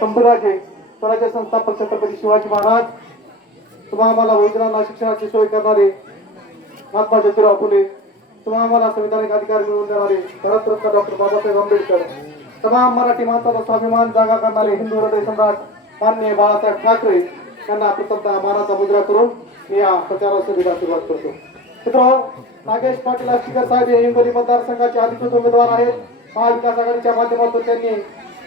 संभुराजे स्वराज्य संस्थापक छत्रपती शिवाजी महाराज. तुम्हा आम्हाला वैद्यनाथला शिक्षणाची सोय करणारे महात्मा ज्योतिराव फुले. तुम्हा आम्हाला संविधानिक अधिकार मिळवून देणारे भारतरत्न डॉक्टर बाबासाहेब आंबेडकर. तमाम मराठी माणसाचा स्वाभिमान जागा करणारे हिंदू हृदय सम्राट मान्य बाळासाहेब ठाकरे यांना प्रथमतः मानाचा मुद्रा करून मी या प्रचारास सुविधा सुरुवात करतो. मित्र नागेश पाटील आष्टीकर साहेब हे हिंगोली मतदारसंघाचे अधिकृत उमेदवार आहेत. महाविकास आघाडीच्या माध्यमातून त्यांनी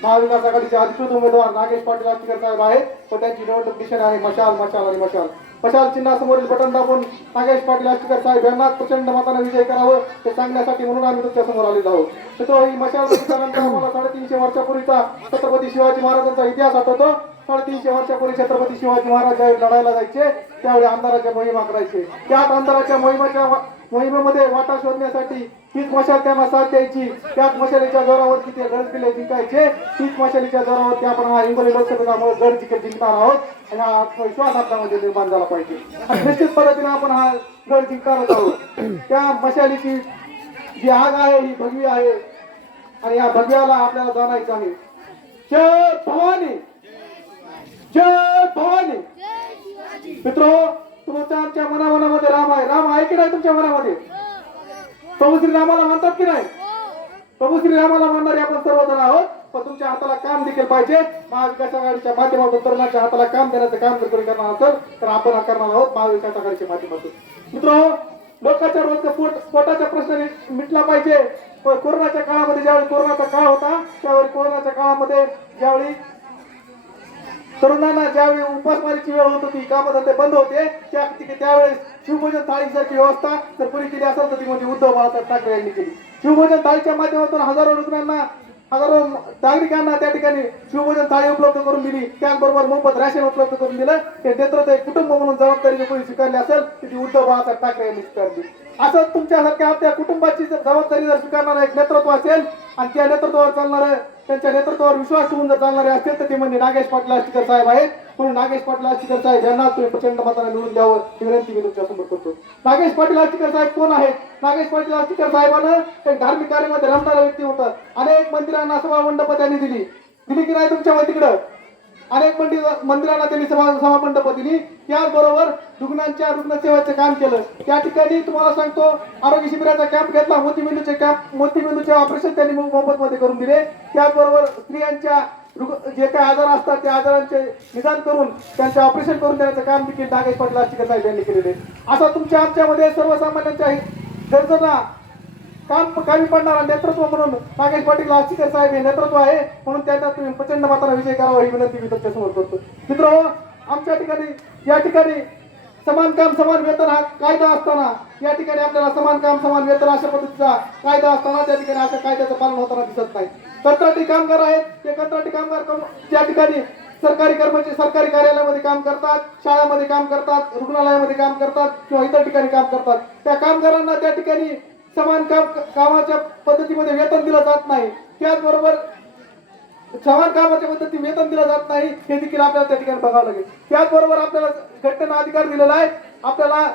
महाविकास आघाडीचे अधिकृत उमेदवार नागेश पाटील आष्टीकर साहेब आहेत. पण त्यांची निवडणूक दिशेने आहे मशाल मशाल आणि मशाल. मशाल चिन्हासमोरील बटन दाबून नागेश पाटील आष्टीकर साहेब यांना प्रचंड मताने विजय करावं ते सांगण्यासाठी म्हणून आम्ही तुमच्यासमोर आलेलो आहोत. मित्र ही मशाल बघितल्यानंतर आम्हाला साडेतीनशे वर्षापूर्वीचा छत्रपती शिवाजी महाराजांचा इतिहास आठवतो. साडेतीनशे वर्षापूर्वी छत्रपती शिवाजी महाराज ज्यावेळी लढायला जायचे त्यावेळी आमदाराच्या मोहिमा करायचे. त्याच आमदाराच्या मोहिमाच्या मोहिमेमध्ये वाटा शोधण्यासाठी तीच मशाल त्यांना साथ द्यायची. त्याच मशालीच्या जोरावरती ते गड किल्ले जिंकायचे तीच मशालीच्या जोरावरती आपण हा हिंगोली लोकसभेमुळे गड जिंकत जिंकणार आहोत आणि हा आत्मविश्वास आपल्यामध्ये निर्माण झाला पाहिजे. निश्चित पद्धतीने आपण हा गड जिंकणारच आहोत. त्या मशालीची जी आग आहे ही भगवी आहे आणि या भगव्याला आपल्याला जाणायचं आहे. जय भवानी! जय भवानी! मित्र तुमच्या आमच्या मनामनामध्ये राम की नाही तुमच्या मनामध्ये? प्रभू श्री रामाला मानतात की नाही? प्रभू श्री रामाला मानणारे आपण सर्वजण आहोत पण तुमच्या हाताला काम देखील पाहिजे. महाविकास आघाडीच्या माध्यमातून तरुणांच्या हाताला काम देण्याचं काम जर कोणी करणार असेल तर आपण हा करणार आहोत महाविकास आघाडीच्या माध्यमातून. मित्र लोकांच्या रोजच्या पोट पोटाच्या प्रश्न मिटला पाहिजे. कोरोनाच्या काळामध्ये ज्यावेळी कोरोनाचा काळ होता त्यावेळी कोरोनाच्या काळामध्ये ज्यावेळी तरुणांना ज्यावेळी उपासमारीची वेळ होत होती कामधंदे बंद होते त्या त्यावेळेस शिवभोजन थाळीसारखी व्यवस्था जर कोणी केली असेल तर ती म्हणजे उद्धव बाळासाहेब ठाकरे यांनी केली. शिवभोजन थाळीच्या माध्यमातून हजारो रुग्णांना हजारो नागरिकांना त्या ठिकाणी शिवभोजन थाळी उपलब्ध करून दिली. त्याचबरोबर मोफत राशन उपलब्ध करून दिलं. हे नेतृत्व एक कुटुंब म्हणून जबाबदारी कोणी स्वीकारली असेल तर ती उद्धव बाळासाहेब ठाकरे यांनी स्वीकारली. असं तुमच्यासारख्या आपल्या कुटुंबाची जर जबाबदारी जर स्वीकारणारा एक नेतृत्व असेल आणि त्या नेतृत्वावर चालणार त्यांच्या नेतृत्वावर विश्वास ठेवून जर चालणारे असतील तर ते म्हणजे नागेश पाटील आष्टीकर साहेब आहेत. म्हणून नागेश पाटील आष्टीकर साहेब यांना तुम्ही प्रचंड मताने निवडून द्यावं ही विनंती मी तुमच्यासमोर करतो. नागेश पाटील आष्टीकर साहेब कोण आहेत? नागेश पाटील आष्टीकर साहेबांना एक धार्मिक कार्यामध्ये रमणारा व्यक्ती होता. अनेक मंदिरांना सभा मंडप त्यांनी दिली. दिली की नाही तुमच्या तिकडं अनेक मंदिर मंदिरांना त्यांनी सभा सभा मंडप दिली. त्याचबरोबर रुग्णांच्या रुग्णसेवेचं काम केलं. त्या ठिकाणी तुम्हाला सांगतो आरोग्य शिबिराचा कॅम्प घेतला. मोतीबिंदूचे कॅम्प मोतीबिंदूचे ऑपरेशन त्यांनी मोफतमध्ये करून दिले. त्याचबरोबर स्त्रियांच्या जे काही आजार असतात त्या आजारांचे निदान करून त्यांचे ऑपरेशन करून देण्याचं काम देखील नागेश पाटील आष्टीकर यांनी केलेले असं तुमच्या आमच्यामध्ये सर्वसामान्यांच्या गरजना काम कमी पडणारा नेतृत्व म्हणून नागेश पाटील आष्टीकर साहेब हे नेतृत्व आहे म्हणून त्यांना तुम्ही प्रचंड मताने विजय करावा ही विनंती मी त्याच्यासमोर करतो. मित्र आमच्या ठिकाणी या ठिकाणी समान काम समान वेतन हा कायदा असताना या ठिकाणी आपल्याला समान काम समान वेतन अशा पद्धतीचा कायदा असताना त्या ठिकाणी अशा कायद्याचं पालन होताना दिसत नाही. कंत्राटी कामगार आहेत ते कंत्राटी कामगार त्या ठिकाणी सरकारी कर्मचारी सरकारी कार्यालयामध्ये काम करतात शाळामध्ये काम करतात रुग्णालयामध्ये काम करतात किंवा इतर ठिकाणी काम करतात त्या कामगारांना त्या ठिकाणी समान काम कामाच्या पद्धतीमध्ये वेतन दिलं जात नाही. त्याचबरोबर समान कामाच्या पद्धती वेतन दिलं जात नाही हे देखील आपल्याला त्या ठिकाणी बघावं लागेल. त्याचबरोबर आपल्याला घटना अधिकार दिलेला आहे. आपल्याला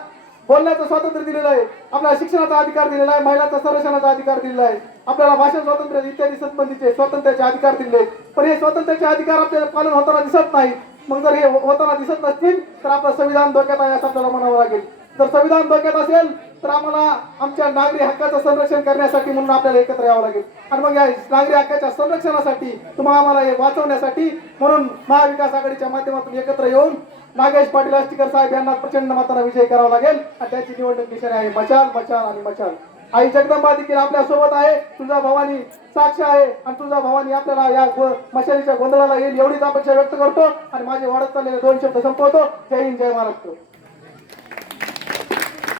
बोलण्याचं स्वातंत्र्य दिलेलं आहे. आपल्याला शिक्षणाचा अधिकार दिलेला आहे. महिलांचा संरक्षणाचा अधिकार दिलेला आहे. आपल्याला भाषण स्वातंत्र्य इत्यादी संबंधीचे स्वातंत्र्याचे अधिकार दिले आहेत. पण हे स्वातंत्र्याचे अधिकार आपल्याला पालन होताना दिसत नाही मग जर हे होताना दिसत नसतील तर आपलं संविधान धोक्यात आहे असं आपल्याला म्हणावं लागेल. जर संविधान धोक्यात असेल तर आम्हाला आमच्या नागरी हक्काचं संरक्षण करण्यासाठी म्हणून आपल्याला एकत्र यावं लागेल. आणि मग या नागरी हक्काच्या संरक्षणासाठी तुम्हाला आम्हाला हे वाचवण्यासाठी म्हणून महाविकास आघाडीच्या माध्यमातून एकत्र येऊन नागेश पाटील आष्टीकर साहेब यांना प्रचंड मताना विजय करावा लागेल. आणि त्याची निवडणूक निशाणी आहे मशाल मचाल आणि मचाल आई जगदंबा देखील आपल्यासोबत आहे. तुझा भवानी साक्ष आहे आणि तुझा भवानी आपल्याला या मशालीच्या गोंधळाला येईल एवढीच अपेक्षा व्यक्त करतो. आणि माझे वाढत चाललेले दोन शब्द संपवतो. जय हिंद जय महाराष्ट्र.